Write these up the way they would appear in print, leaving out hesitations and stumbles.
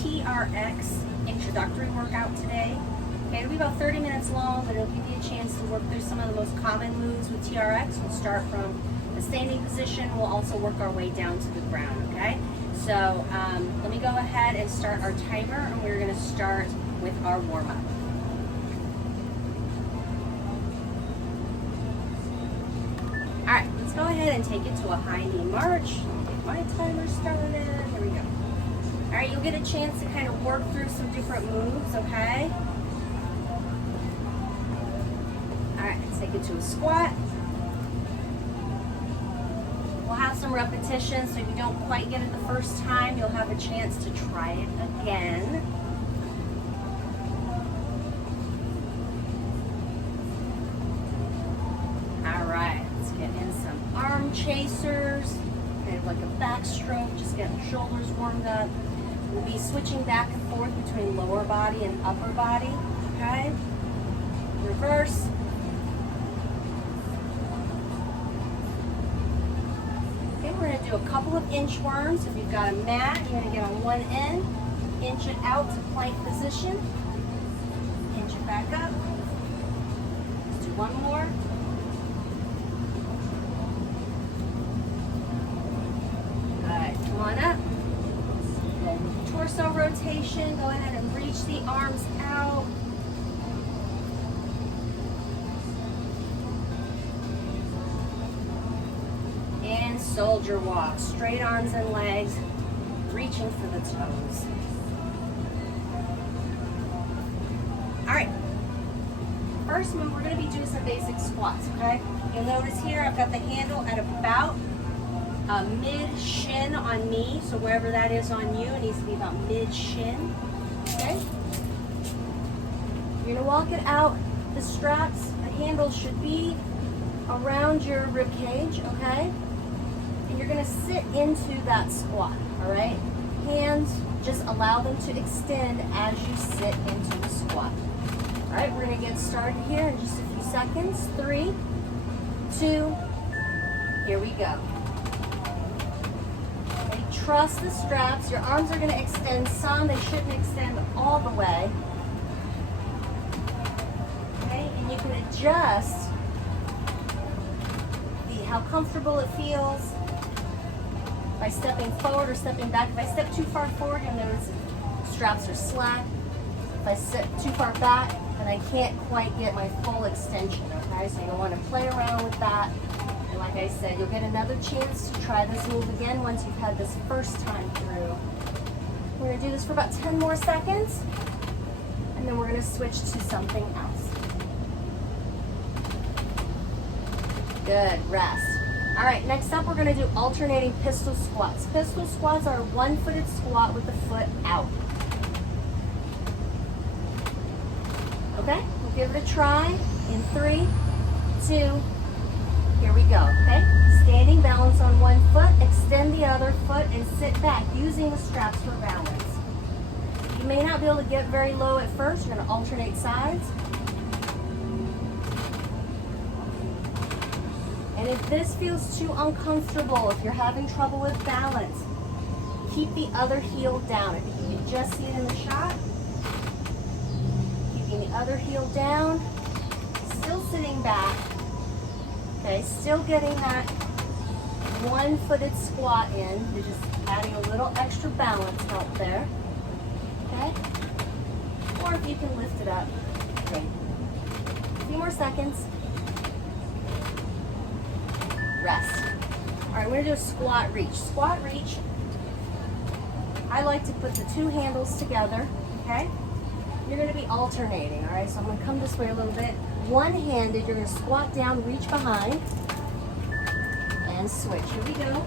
TRX introductory workout today. Okay, it'll be about 30 minutes long, but it'll give you a chance to work through some of the most common moves with TRX. We'll start from the standing position. We'll also work our way down to the ground, okay? So let me go ahead and start our timer, and we're gonna start with our warm-up. All right, let's go ahead and take it to a high knee march. Get my timer started. Here we go. All right, you'll get a chance to kind of work through some different moves, okay? All right, let's take it to a squat. We'll have some repetitions, so if you don't quite get it the first time, you'll have a chance to try it again. All right, let's get in some arm chasers, kind of like a backstroke, just getting the shoulders warmed up. We'll be switching back and forth between lower body and upper body, okay? Reverse. Okay, we're gonna do a couple of inchworms. If you've got a mat, you're gonna get on one end, inch it out to plank position, inch it back up. Let's do one more. Good, come on up. Torso rotation, go ahead and reach the arms out. And soldier walk, straight arms and legs, reaching for the toes. All right, first move, we're gonna be doing some basic squats, okay? You'll notice here I've got the handle at about mid-shin on me, so wherever that is on you, it needs to be about mid-shin, okay? You're gonna walk it out, the straps, the handle should be around your rib cage, okay? And you're gonna sit into that squat, all right? Hands, just allow them to extend as you sit into the squat. All right, we're gonna get started here in just a few seconds. 3, 2, here we go. Trust the straps. Your arms are going to extend some. They shouldn't extend all the way. Okay, and you can adjust how comfortable it feels by stepping forward or stepping back. If I step too far forward, you'll notice the straps are slack. If I step too far back, then I can't quite get my full extension, okay? So you'll want to play around with that. And like I said, you'll get another chance to try this move again once you've had this first time through. We're going to do this for about 10 more seconds, and then we're going to switch to something else. Good, rest. All right, next up we're going to do alternating pistol squats. Pistol squats are a one-footed squat with the foot out. Okay, we'll give it a try in 3, 2, here we go, okay? Standing balance on one foot, extend the other foot, and sit back using the straps for balance. You may not be able to get very low at first. You're going to alternate sides. And if this feels too uncomfortable, if you're having trouble with balance, keep the other heel down. If you can just see it in the shot, keeping the other heel down, still sitting back. Okay, still getting that one-footed squat in. You're just adding a little extra balance help there. Okay? Or if you can lift it up. Great. A few more seconds. Rest. All right, we're gonna do a squat reach. Squat reach, I like to put the two handles together, okay? You're gonna be alternating, all right? So I'm gonna come this way a little bit. One-handed, you're gonna squat down, reach behind, and switch. Here we go.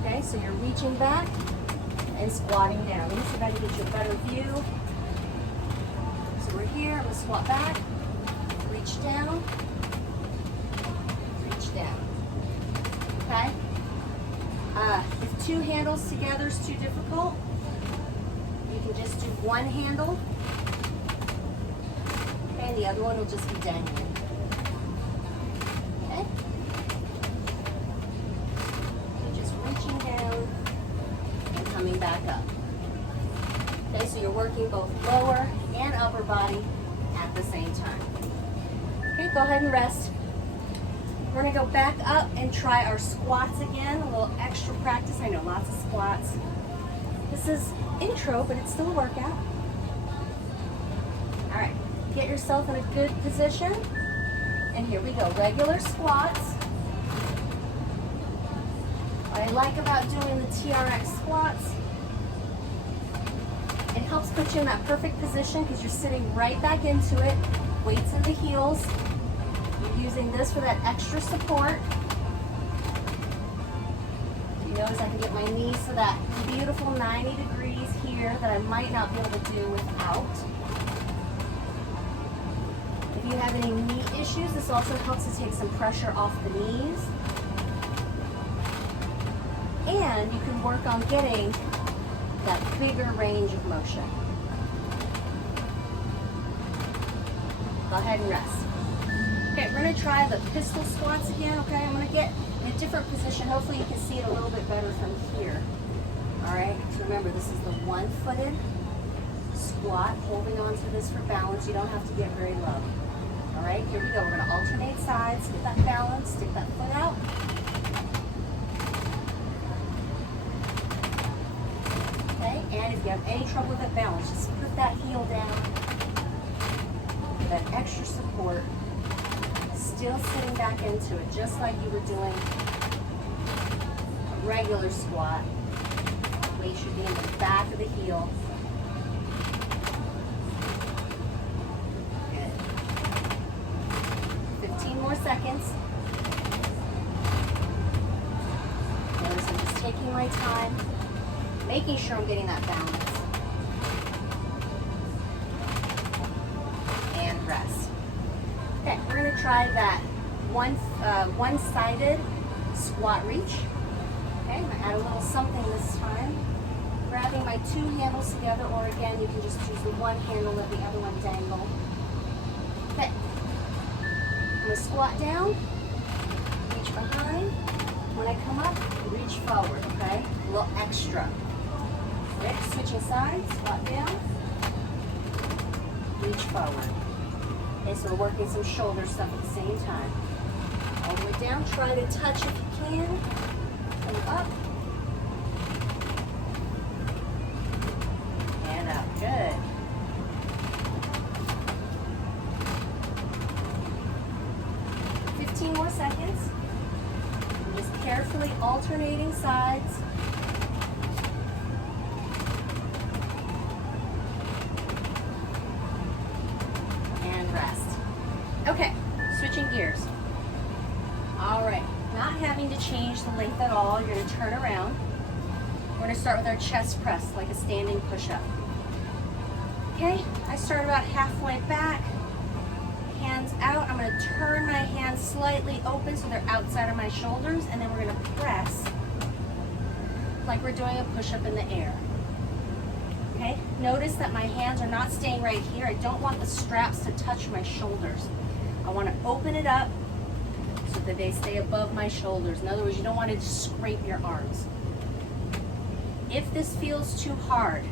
Okay, so you're reaching back and squatting down. Let me see if I can get you a better view. So we're here, I'm gonna squat back, reach down, reach down. Okay? If two handles together is too difficult, you can just do one handle, and the other one will just be dangling. Okay? You're just reaching down, back up. Okay, so you're working both lower and upper body at the same time. Okay, go ahead and rest. We're gonna go back up and try our squats again, a little extra practice. I know, lots of squats. This is intro, but it's still a workout. All right, get yourself in a good position. And here we go, regular squats. What I like about doing the TRX squats, it helps put you in that perfect position because you're sitting right back into it, weights in the heels. You're using this for that extra support. You notice I can get my knees to that beautiful 90 degrees here that I might not be able to do without. If you have any knee issues, this also helps to take some pressure off the knees. And you can work on getting that bigger range of motion. Go ahead and rest. Okay, we're gonna try the pistol squats again, okay? I'm gonna get in a different position. Hopefully you can see it a little bit better from here. All right, so remember this is the one-footed squat, holding on to this for balance. You don't have to get very low. All right, here we go. We're gonna alternate sides, get that balance, stick that foot out. Okay, and if you have any trouble with that balance, just put that heel down. Get that extra support. Still sitting back into it, just like you were doing a regular squat. Weight should be in the back of the heel. Good. 15 more seconds. Notice I'm just taking my time, making sure I'm getting that balance. And rest. Okay, we're going to try that one-sided squat reach. Okay, I'm going to add a little something this time. Grabbing my two handles together, or again, you can just choose the one handle, let the other one dangle. Okay, I'm going to squat down, reach behind. When I come up, reach forward, okay? A little extra. Okay, switching sides, squat down, reach forward. Okay, so we're working some shoulder stuff at the same time. All the way down, try to touch if you can. Come up. And up, good. More seconds. I'm just carefully alternating sides. And rest. Okay, switching gears. All right, not having to change the length at all, you're going to turn around. We're going to start with our chest press, like a standing push-up. Okay, I start about halfway back. Hands out. I'm going to turn my hands slightly open so they're outside of my shoulders, and then we're going to press like we're doing a push-up in the air. Okay? Notice that my hands are not staying right here. I don't want the straps to touch my shoulders. I want to open it up so that they stay above my shoulders. In other words, you don't want to scrape your arms. If this feels too hard,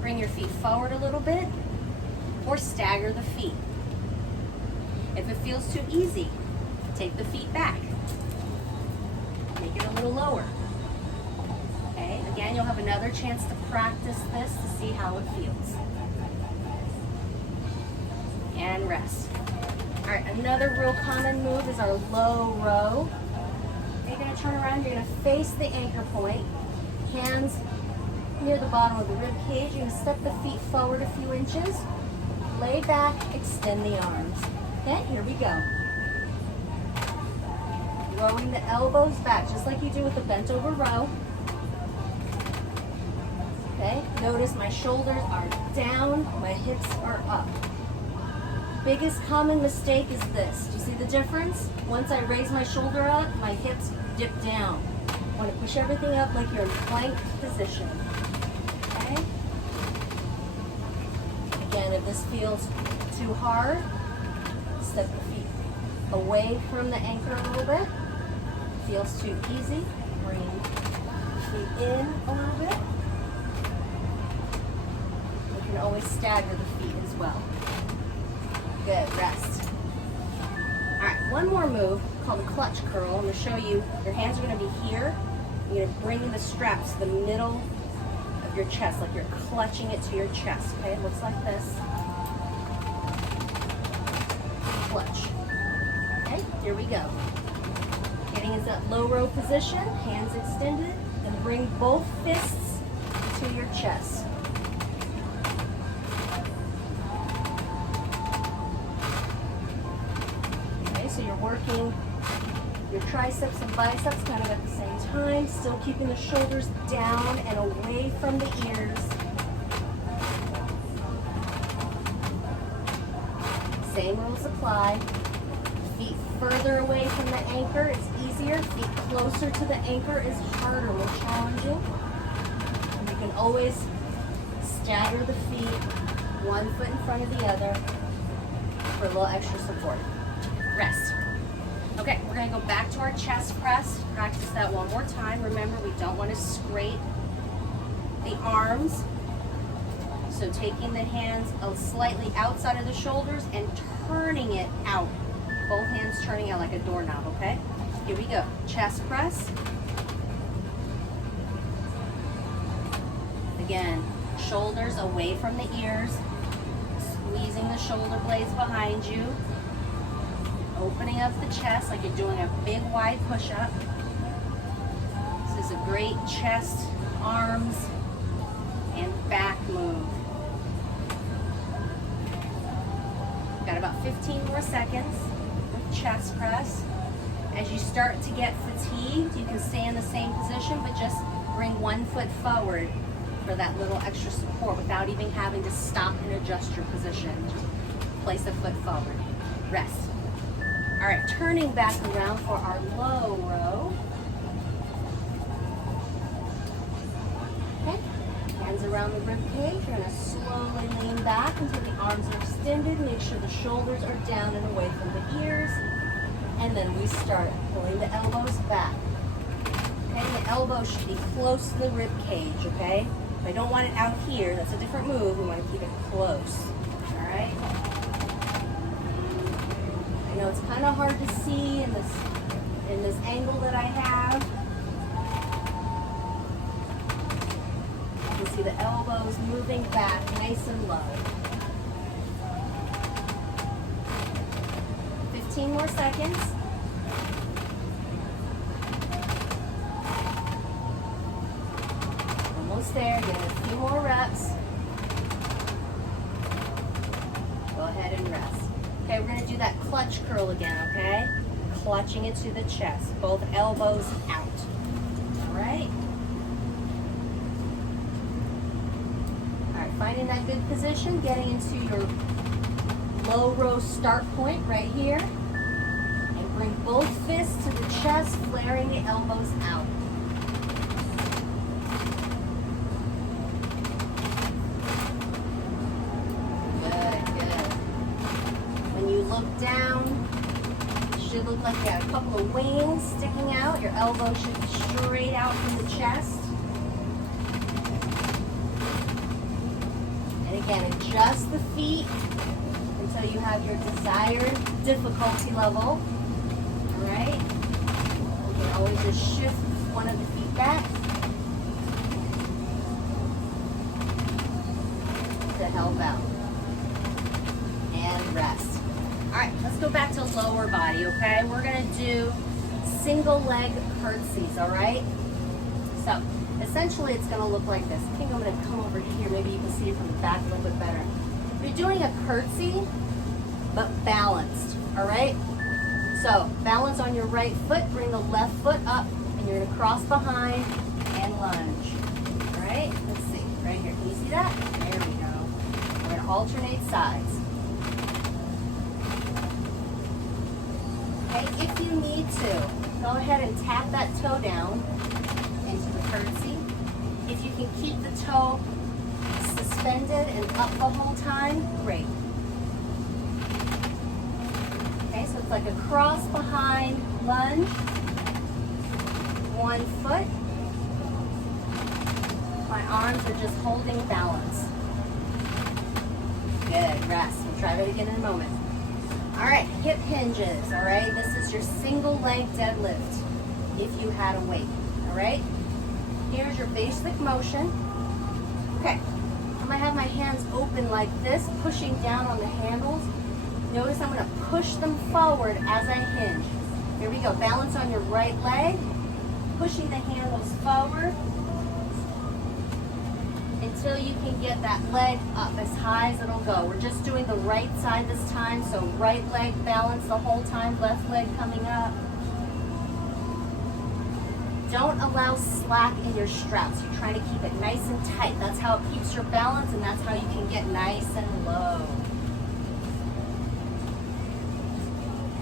bring your feet forward a little bit or stagger the feet. If it feels too easy, take the feet back. Make it a little lower. Okay, again, you'll have another chance to practice this to see how it feels. And rest. All right, another real common move is our low row. You're gonna turn around, you're gonna face the anchor point. Hands near the bottom of the rib cage. You're gonna step the feet forward a few inches. Lay back, extend the arms. Okay, here we go. Rowing the elbows back, just like you do with the bent over row. Okay, notice my shoulders are down, my hips are up. Biggest common mistake is this. Do you see the difference? Once I raise my shoulder up, my hips dip down. I want to push everything up like you're in plank position. Okay? Again, if this feels too hard, step the feet away from the anchor a little bit. Feels too easy, bring the feet in a little bit. can always stagger the feet as well. Good, rest. All right, one more move called a clutch curl. I'm gonna show you, your hands are gonna be here. You're gonna bring the straps to the middle of your chest, like you're clutching it to your chest, okay? It looks like this. Clutch. Okay, here we go. Getting into that low row position, hands extended, and bring both fists to your chest. Okay, so you're working your triceps and biceps kind of at the same time, still keeping the shoulders down and away from the ears. Same rules apply. Feet further away from the anchor is easier. Feet closer to the anchor is harder, more challenging. And you can always stagger the feet, one foot in front of the other for a little extra support. Rest. Okay, we're gonna go back to our chest press. Practice that one more time. Remember, we don't want to scrape the arms. So taking the hands slightly outside of the shoulders and turning it out. Both hands turning out like a doorknob, okay? Here we go. Chest press. Again, shoulders away from the ears. Squeezing the shoulder blades behind you. Opening up the chest like you're doing a big wide push-up. This is a great chest, arms, and back move. Got about 15 more seconds with chest press. As you start to get fatigued, you can stay in the same position, but just bring one foot forward for that little extra support without even having to stop and adjust your position. Just place a foot forward. Rest. All right, turning back around for our low row. Okay, hands around the rib cage. You're gonna slowly lean back until the arms are extended. Make sure the shoulders are down and away from the ears. And then we start pulling the elbows back. Okay, the elbow should be close to the rib cage, okay? If I don't want it out here, that's a different move. We want to keep it close, all right? I know it's kind of hard to see in this angle that I have. You can see the elbows moving back nice and low. 15 more seconds. Almost there, give it a few more reps. Go ahead and rest. Okay, we're gonna do that clutch curl again, okay? Clutching it to the chest, both elbows out, all right? All right, finding that good position, getting into your low row start point right here. And bring both fists to the chest, flaring the elbows out. Look down. It should look like you have a couple of wings sticking out. Your elbow should be straight out from the chest. And again, adjust the feet until you have your desired difficulty level. All right? You can always just shift one of the feet back to help out. And rest. All right, let's go back to lower body, okay? We're gonna do single leg curtsies, all right? So essentially it's gonna look like this. I think I'm gonna come over here, maybe you can see it from the back a little bit better. You're doing a curtsy, but balanced, all right? So balance on your right foot, bring the left foot up, and you're gonna cross behind and lunge, all right? Let's see, right here, can you see that? There we go. We're gonna alternate sides. Okay, if you need to, go ahead and tap that toe down into the curtsy. If you can keep the toe suspended and up the whole time, great. Okay, so it's like a cross behind lunge, one foot. My arms are just holding balance. Good, rest. We'll try that again in a moment. All right, hip hinges, all right? This is your single leg deadlift if you had a weight, all right? Here's your basic motion. Okay, I'm gonna have my hands open like this, pushing down on the handles. Notice I'm gonna push them forward as I hinge. Here we go, balance on your right leg, pushing the handles forward until you can get that leg up as high as it'll go. We're just doing the right side this time, so right leg balance the whole time, left leg coming up. Don't allow slack in your straps. You're trying to keep it nice and tight. That's how it keeps your balance, and that's how you can get nice and low.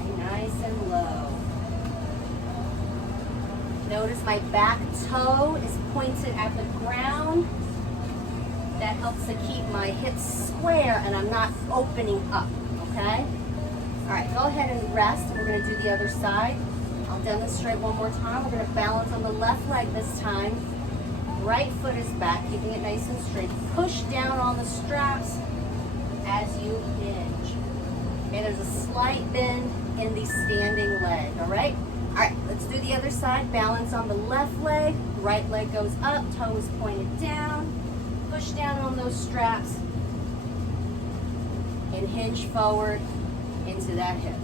Okay, nice and low. Notice my back toe is pointed at the ground. That helps to keep my hips square and I'm not opening up, okay? All right, go ahead and rest. We're gonna do the other side. I'll demonstrate one more time. We're gonna balance on the left leg this time. Right foot is back, keeping it nice and straight. Push down on the straps as you hinge. Okay, there's a slight bend in the standing leg, all right? All right, let's do the other side. Balance on the left leg. Right leg goes up, toe is pointed down. Push down on those straps and hinge forward into that hip.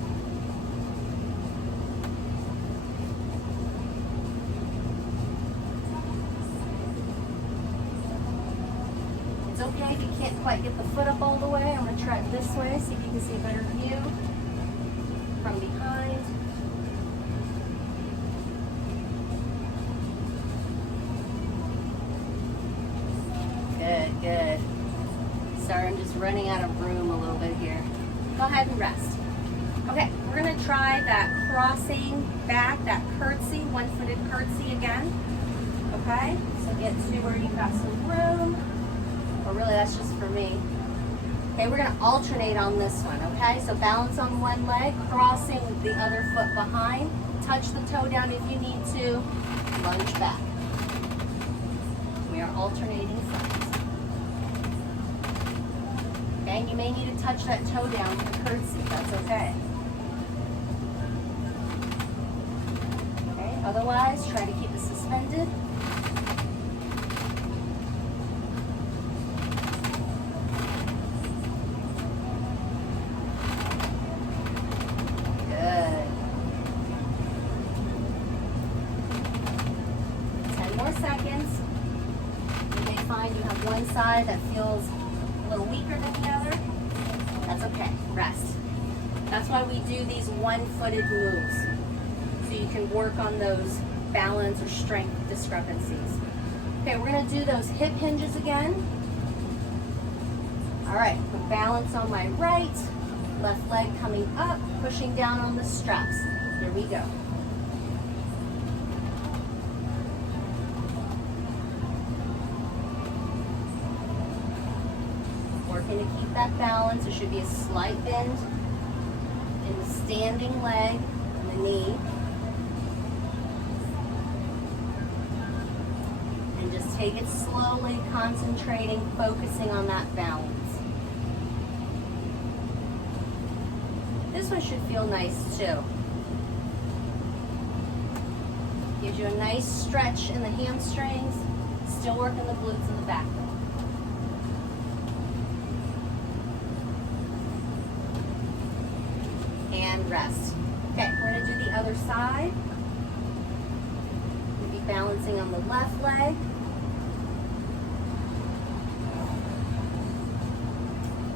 It's okay if you can't quite get the foot up all the way. I'm going to try it this way, see if you can see a better view from behind. Good, good. Sorry, I'm just running out of room a little bit here. Go ahead and rest. Okay, we're gonna try that crossing back, that curtsy, one-footed curtsy again. Okay, so get to where you've got some room. Or really, that's just for me. Okay, we're gonna alternate on this one, okay? So balance on one leg, crossing with the other foot behind. Touch the toe down if you need to. Lunge back. We are alternating sides. Okay, and you may need to touch that toe down for curtsy. That's okay. Okay, otherwise, try to keep it suspended. Good. 10 more seconds. You may find you have one side that feels a little weaker than the other. That's okay, rest. That's why we do these one-footed moves, so you can work on those balance or strength discrepancies. Okay, we're gonna do those hip hinges again. All right, balance on my right, left leg coming up, pushing down on the straps. Here we go. Working to keep that balance. There should be a slight bend in the standing leg and the knee. And just take it slowly, concentrating, focusing on that balance. This one should feel nice too. Gives you a nice stretch in the hamstrings, still working the glutes in the back. And rest. Okay, we're going to do the other side. We'll be balancing on the left leg.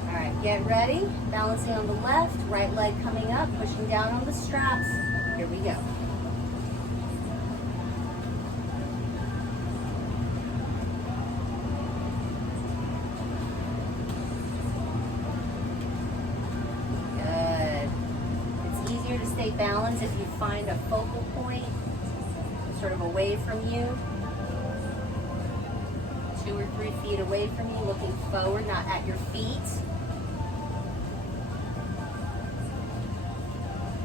All right, get ready. Balancing on the left, right leg coming up, pushing down on the straps. Here we go. Stay balanced if you find a focal point sort of away from you, 2 or 3 feet away from you, looking forward, not at your feet.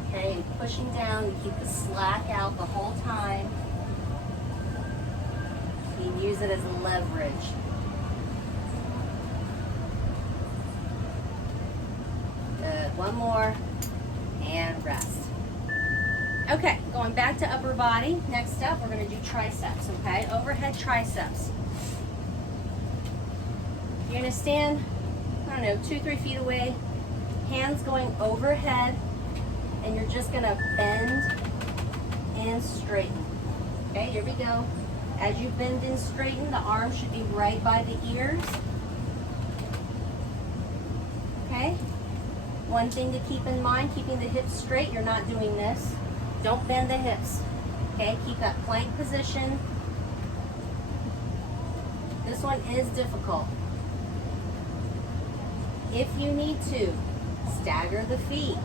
Okay, pushing down, you keep the slack out the whole time. You can use it as a leverage. One more, and rest. Okay, going back to upper body. Next up, we're gonna do triceps, okay? Overhead triceps. You're gonna stand, I don't know, 2-3 feet away, hands going overhead, and you're just gonna bend and straighten. Okay, here we go. As you bend and straighten, the arms should be right by the ears. Okay? One thing to keep in mind, keeping the hips straight, you're not doing this. Don't bend the hips. Okay, keep that plank position. This one is difficult. If you need to, stagger the feet.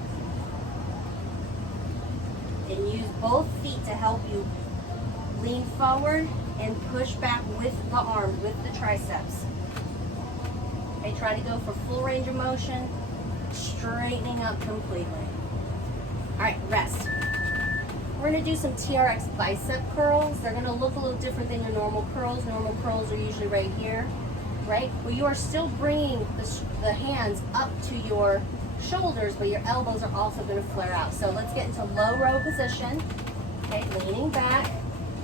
And use both feet to help you lean forward and push back with the arms, with the triceps. Okay, try to go for full range of motion, straightening up completely. All right, rest. We're gonna do some TRX bicep curls. They're gonna look a little different than your normal curls. Normal curls are usually right here, right? Well, you are still bringing the hands up to your shoulders, but your elbows are also gonna flare out. So let's get into low row position. Okay, leaning back,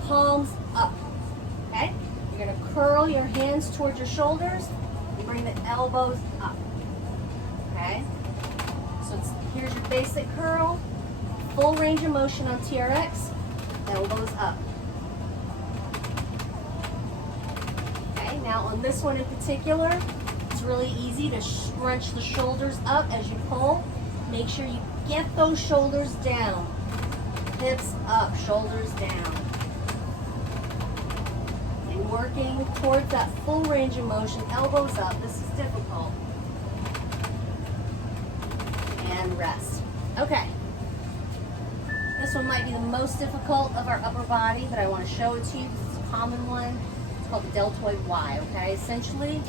palms up. Okay, you're gonna curl your hands towards your shoulders and bring the elbows up. Okay, so here's your basic curl. Full range of motion on TRX, elbows up. Okay, now on this one in particular, it's really easy to scrunch the shoulders up as you pull. Make sure you get those shoulders down. Hips up, shoulders down. And working towards that full range of motion, elbows up. This is difficult. And rest. Okay. This one might be the most difficult of our upper body, but I want to show it to you. This is a common one. It's called the deltoid Y, okay? Essentially,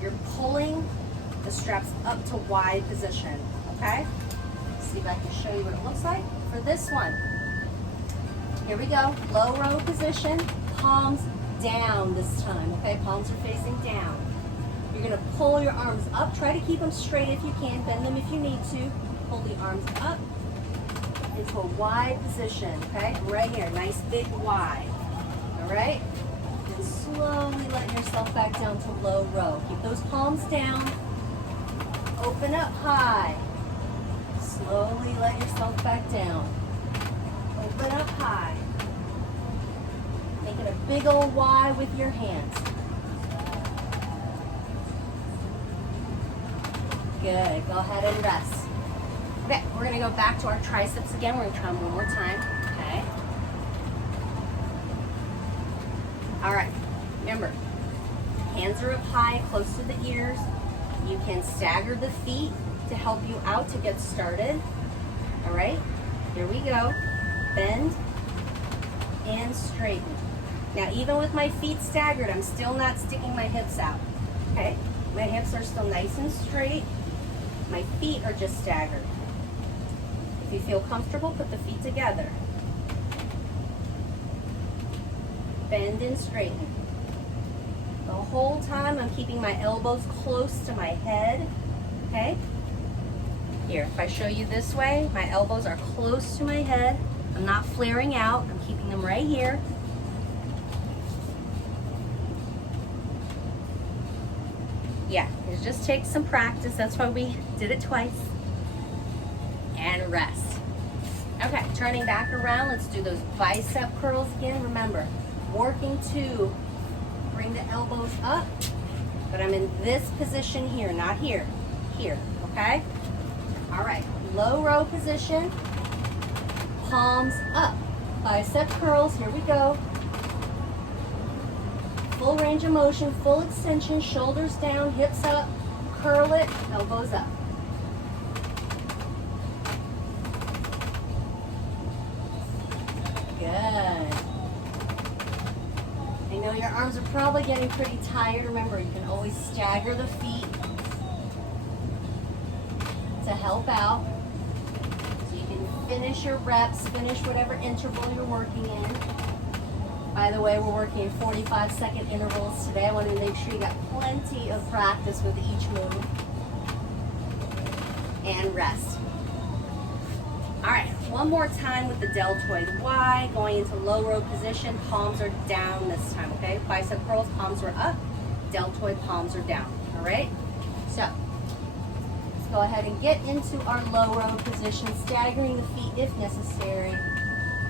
you're pulling the straps up to Y position, okay? Let's see if I can show you what it looks like for this one. Here we go, low row position, palms down this time, okay? Palms are facing down. You're gonna pull your arms up. Try to keep them straight if you can, bend them if you need to. Pull the arms up into a Y position, okay? Right here, nice big Y, all right? And slowly let yourself back down to low row. Keep those palms down, open up high. Slowly let yourself back down. Open up high. Making a big old Y with your hands. Good, go ahead and rest. Okay, we're gonna go back to our triceps again. We're gonna try them one more time, okay? All right, remember, hands are up high, close to the ears. You can stagger the feet to help you out to get started. All right, here we go. Bend and straighten. Now, even with my feet staggered, I'm still not sticking my hips out, okay? My hips are still nice and straight. My feet are just staggered. If you feel comfortable, put the feet together. Bend and straighten. The whole time I'm keeping my elbows close to my head, okay? Here, if I show you this way, my elbows are close to my head. I'm not flaring out, I'm keeping them right here. Yeah, it just takes some practice. That's why we did it twice. And rest. Okay, turning back around, let's do those bicep curls again. Remember, working to bring the elbows up, but I'm in this position here, not here, here, okay? All right, low row position, palms up, bicep curls, here we go. Full range of motion, full extension, shoulders down, hips up, curl it, elbows up. Good. I know your arms are probably getting pretty tired. Remember, you can always stagger the feet to help out. So you can finish your reps, finish whatever interval you're working in. By the way, we're working in 45-second intervals today. I wanted to make sure you got plenty of practice with each move. And rest. All right, one more time with the deltoid Y, going into low row position, palms are down this time, okay? Bicep curls, palms are up, deltoid, palms are down, all right? So, let's go ahead and get into our low row position, staggering the feet if necessary,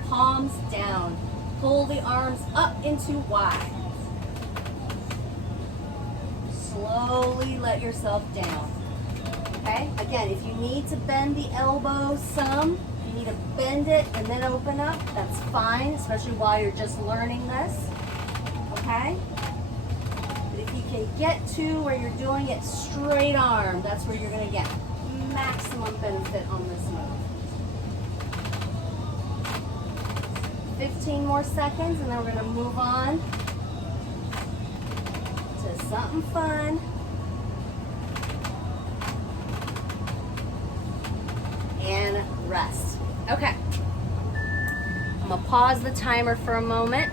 palms down. Pull the arms up into Y. Slowly let yourself down. Okay? Again, if you need to bend the elbow some, you need to bend it and then open up, that's fine, especially while you're just learning this. Okay? But if you can get to where you're doing it straight arm, that's where you're going to get maximum benefit on this move. 15 more seconds and then we're going to move on to something fun. And rest. Okay. I'm gonna pause the timer for a moment.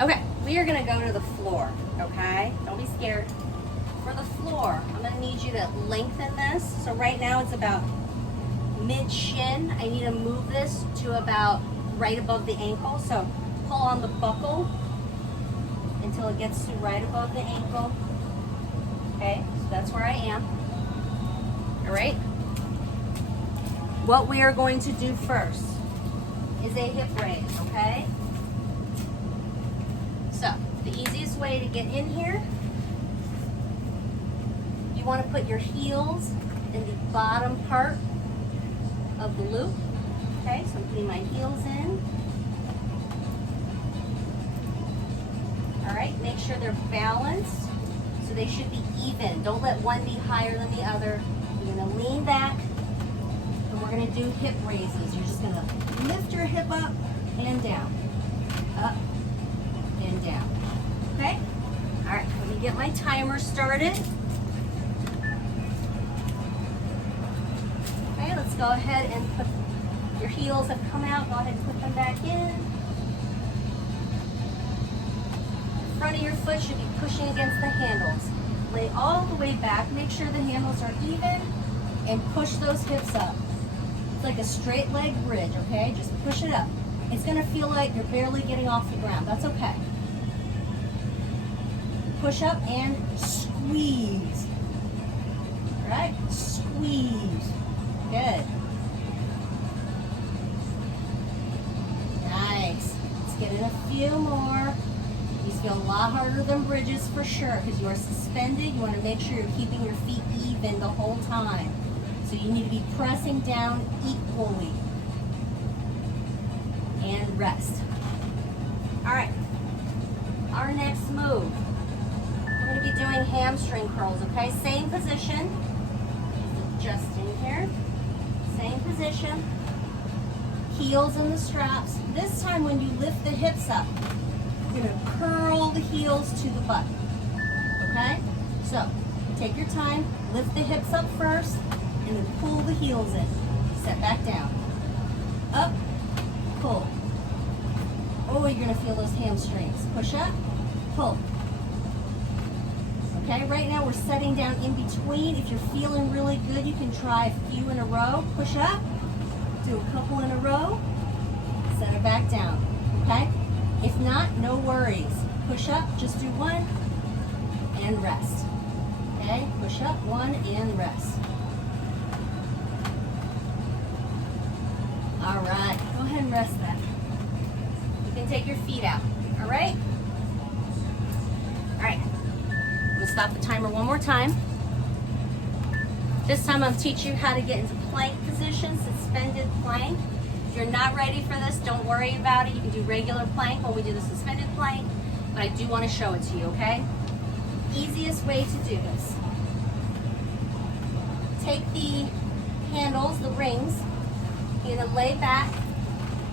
Okay, we are gonna go to the floor, okay? Don't be scared. For the floor, I'm gonna need you to lengthen this. So right now it's about mid-shin. I need to move this to about right above the ankle. So pull on the buckle until it gets to right above the ankle. Okay, so that's where I am. All right. What we are going to do first is a hip raise, okay? So, the easiest way to get in here, you want to put your heels in the bottom part of the loop, okay? So I'm putting my heels in. All right, make sure they're balanced, so they should be even. Don't let one be higher than the other. You're going to lean back. We're going to do hip raises. You're just going to lift your hip up and down. Up and down. Okay? All right, let me get my timer started. Okay, let's go ahead and put your heels have come out. Go ahead and put them back in. The front of your foot should be pushing against the handles. Lay all the way back. Make sure the handles are even and push those hips up. It's like a straight leg bridge, okay? Just push it up. It's gonna feel like you're barely getting off the ground. That's okay. Push up and squeeze. All right? Squeeze. Good. Nice. Let's get in a few more. These feel a lot harder than bridges for sure because you are suspended. You want to make sure you're keeping your feet even the whole time. So you need to be pressing down equally. And rest. All right. Our next move. We're going to be doing hamstring curls, okay? Same position. Just in here. Same position. Heels in the straps. This time when you lift the hips up, you're going to curl the heels to the butt. Okay? So, take your time. Lift the hips up first. And then pull the heels in. Set back down. Up, pull. Oh, you're gonna feel those hamstrings. Push up, pull. Okay, right now we're setting down in between. If you're feeling really good, you can try a few in a row. Push up, do a couple in a row, set it back down, okay? If not, no worries. Push up, just do one, and rest. Okay, push up, one, and rest. All right, go ahead and rest that. You can take your feet out, all right? All right, I'm gonna stop the timer one more time. This time I'm teaching you how to get into plank position, suspended plank. If you're not ready for this, don't worry about it. You can do regular plank when we do the suspended plank, but I do wanna show it to you, okay? Easiest way to do this. Take the handles, the rings, you're gonna lay back.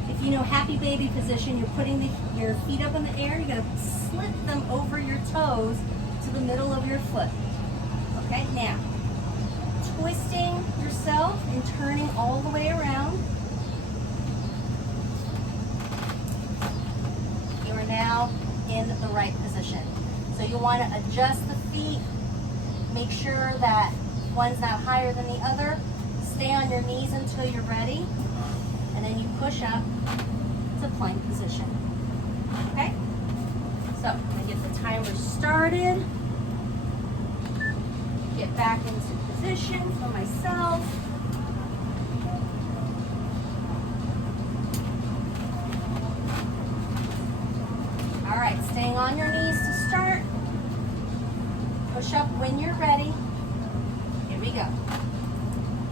If you know happy baby position, you're putting your feet up in the air. You're gonna slip them over your toes to the middle of your foot. Okay, now, twisting yourself and turning all the way around. You are now in the right position. So you wanna adjust the feet, make sure that one's not higher than the other. stay on your knees until you're ready, and then you push up to plank position. Okay? So I'm going to get the timer started. Get back into position for myself. All right, staying on your knees to start. Push up when you're ready. Here we go.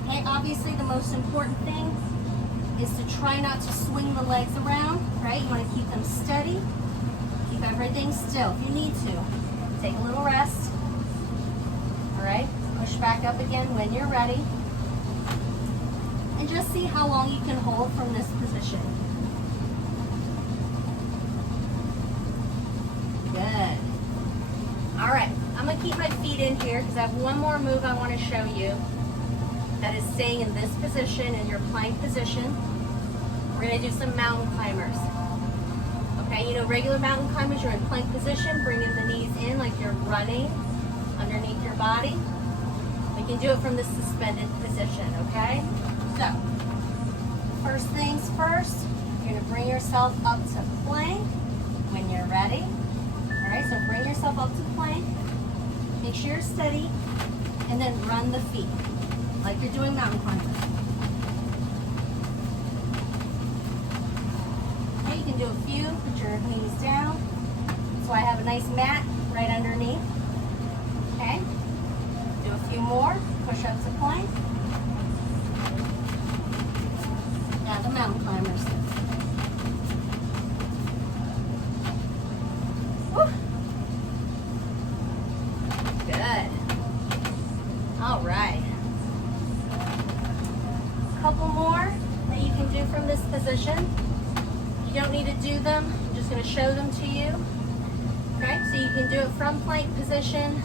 Okay, obviously the most important thing is to try not to swing the legs around, right? You want to keep them steady. Keep everything still. If you need to, take a little rest. All right, push back up again when you're ready. And just see how long you can hold from this position. Good. All right, I'm gonna keep my feet in here because I have one more move I want to show you that is staying in this position, in your plank position. We're gonna do some mountain climbers. Okay, you know, regular mountain climbers, you're in plank position, bringing the knees in like you're running underneath your body. We can do it from the suspended position, okay? So, first things first, you're gonna bring yourself up to plank when you're ready. All right, so bring yourself up to plank. Make sure you're steady, and then run the feet like you're doing mountain climbers. Okay, you can do a few. Put your knees down. So I have a nice mat right underneath. Okay, do a few more. Push up to plank. Now the mountain climbers. Woo. Good. All right. A couple more that you can do from this position. You don't need to do them. I'm just going to show them to you. Okay, so you can do it from plank position,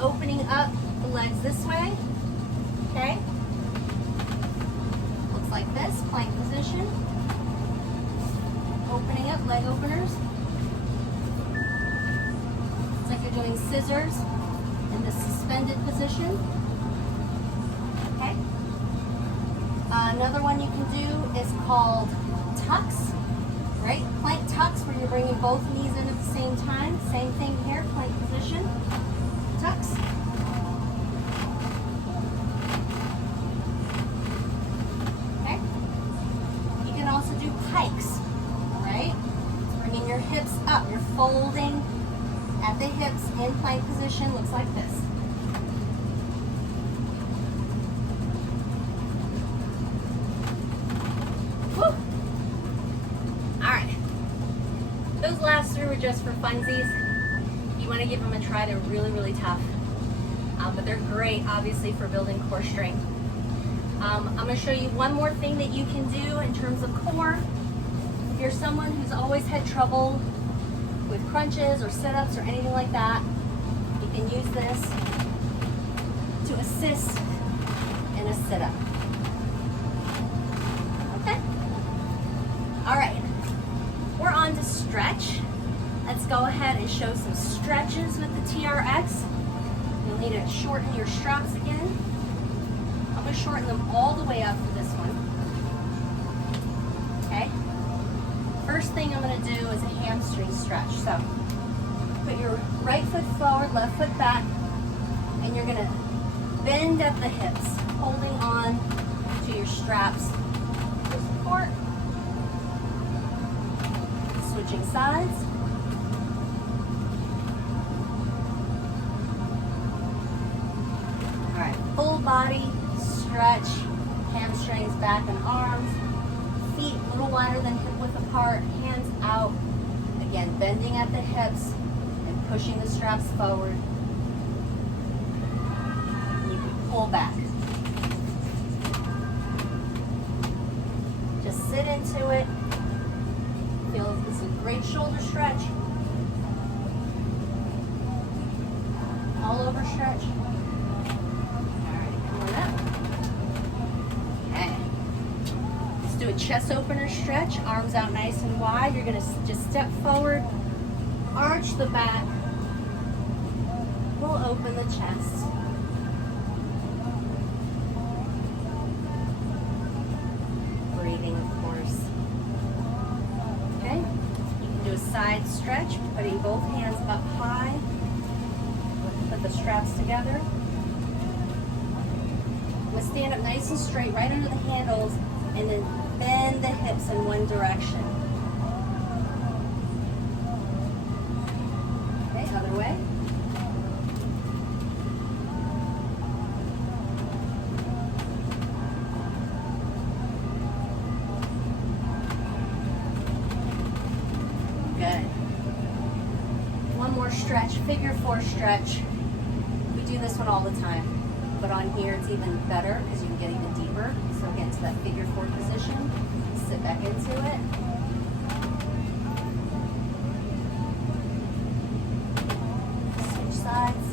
opening up the legs this way. Okay. Looks like this, plank position. Opening up, leg openers. It's like you're doing scissors in the suspended position. Okay. Another one you can do is called tucks, right? Plank tucks, where you're bringing both knees in at the same time. Same thing here, plank position, tucks. Okay. You can also do pikes, right? Bringing your hips up. You're folding at the hips in plank position. Looks like this. Woo. Those last three were just for funsies. You want to give them a try. They're really, really tough. But they're great, obviously, for building core strength. I'm going to show you one more thing that you can do in terms of core. If you're someone who's always had trouble with crunches or sit-ups or anything like that, you can use this to assist in a sit-up. Okay? All right. We're on to stretch. Let's go ahead and show some stretches with the TRX. You'll need to shorten your straps again. I'm going to shorten them all the way up for this one. Okay? First thing I'm going to do is a hamstring stretch. So, put your right foot forward, left foot back, and you're going to bend at the hips, holding on to your straps for support. Switching sides. All right, full body stretch, hamstrings, back and arms, feet a little wider than hip width apart, hands out. Again, bending at the hips and pushing the straps forward. You can pull back. Just sit into it. Feel this is a great shoulder stretch. All over stretch. All right, come on up. Okay. Let's do a chest opener stretch. Arms out nice and wide. You're going to just step forward, arch the back. We'll open the chest. lighting, of course. Okay, you can do a side stretch, putting both hands up high. Put the straps together. I'm going to stand up nice and straight right under the handles and then bend the hips in one direction. Okay, other way. Good. One more stretch, figure 4 stretch. We do this one all the time, but on here it's even better because you can get even deeper. So get to that figure 4 position, sit back into it. Switch sides.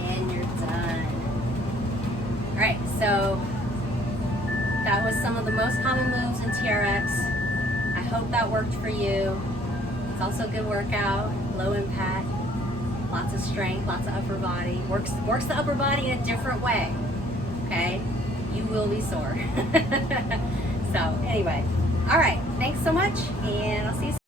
And you're done. All right, so that was some of the most common moves in TRX. I hope that worked for you. It's also a good workout, low impact, lots of strength, lots of upper body. Works the upper body in a different way, okay? You will be sore. So anyway, all right, thanks so much, and I'll see you soon.